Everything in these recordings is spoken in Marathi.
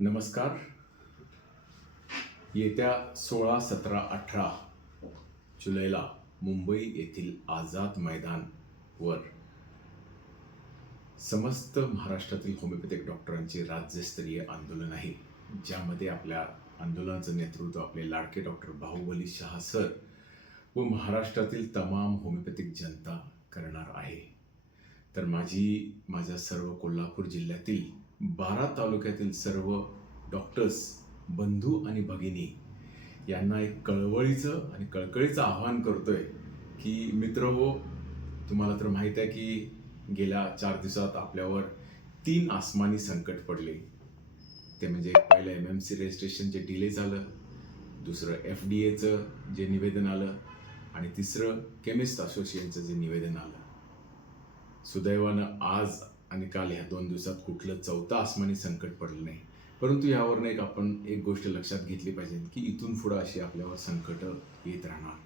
नमस्कार. येत्या सोळा सतरा अठरा जुलैला मुंबई येथील आझाद मैदानवर समस्त महाराष्ट्रातील होमिओपॅथिक डॉक्टरांचे राज्यस्तरीय आंदोलन आहे. ज्यामध्ये आपल्या आंदोलनाचं नेतृत्व आपले लाडके डॉक्टर बाहुबली शहा सर व महाराष्ट्रातील तमाम होमिओपॅथिक जनता करणार आहे तर माझी माझ्या सर्व कोल्हापूर जिल्ह्यातील बारा तालुक्यातील सर्व डॉक्टर्स बंधू आणि भगिनी यांना एक कळवळीचं आणि कळकळीचं आवाहन आहे की मित्र हो तुम्हाला तर माहीत आहे की गेल्या चार दिवसात आपल्यावर तीन आसमानी संकट पडले. ते म्हणजे पहिलं एम एम सी रजिस्ट्रेशन जे डिले झालं दुसरं एफ डी एचं जे निवेदन आलं आणि तिसरं केमिस्ट असोसिएशनचं जे निवेदन आलं. सुदैवानं आज आणि काल ह्या दोन दिवसात कुठलं चौथा आसमानी संकट पडलं नाही. परंतु यावरनं एक आपण एक गोष्ट लक्षात घेतली पाहिजे की इथून पुढं अशी आपल्यावर संकटं येत राहणार.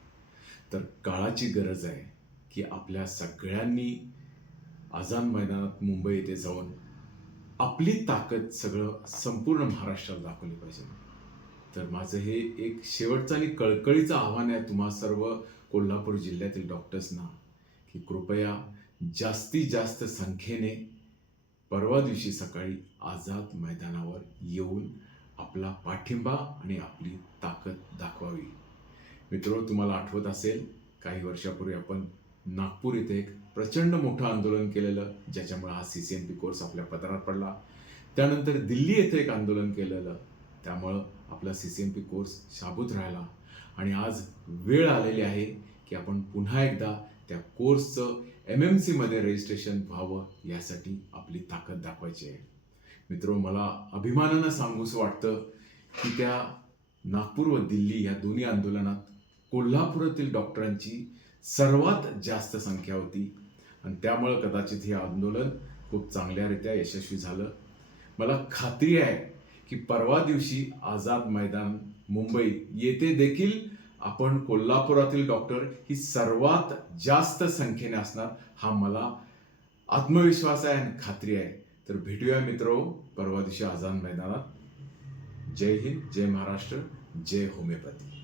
तर काळाची गरज आहे की आपल्या सगळ्यांनी आझाद मैदानात मुंबई येथे जाऊन आपली ताकद सगळं संपूर्ण महाराष्ट्राला दाखवली पाहिजे. तर माझं हे एक शेवटचं आणि कळकळीचं आव्हान आहे तुम्हा सर्व कोल्हापूर जिल्ह्यातील डॉक्टर्सना की कृपया जास्तीत जास्त संख्येने परवा दिवशी सकाळी आझाद मैदानावर येऊन आपला पाठिंबा आणि आपली ताकद दाखवावी. मित्र तुम्हाला आठवत असेल काही वर्षापूर्वी आपण नागपूर इथे एक प्रचंड मोठं आंदोलन केलेलं ज्याच्यामुळे हा C C N P course आपल्या पदरात पडला. त्यानंतर दिल्ली येथे एक आंदोलन केलेलं त्यामुळं आपला C C N P course शाबूत राहिला. आणि आज वेळ आलेली आहे की आपण पुन्हा एकदा त्या कोर्सचं एम एम सीमध्ये रजिस्ट्रेशन व्हावं यासाठी आपली ताकद दाखवायची आहे. मित्र मला अभिमानानं सांगूसं वाटतं की त्या नागपूर व दिल्ली या दोन्ही आंदोलनात कोल्हापुरातील डॉक्टरांची सर्वात जास्त संख्या होती. आणि त्यामुळं कदाचित हे आंदोलन खूप चांगल्यारित्या यशस्वी झालं. मला खात्री आहे की परवा दिवशी आझाद मैदान मुंबई येथे देखील आपण कोल्हापुरातील डॉक्टर ही सर्वात जास्त संख्येने असणार हा मला आत्मविश्वास आहे आणि खात्री आहे. तर भेटूया मित्र परवा दिवशी आझाद मैदानात. जय हिंद जय महाराष्ट्र जय होमिओपॅथी.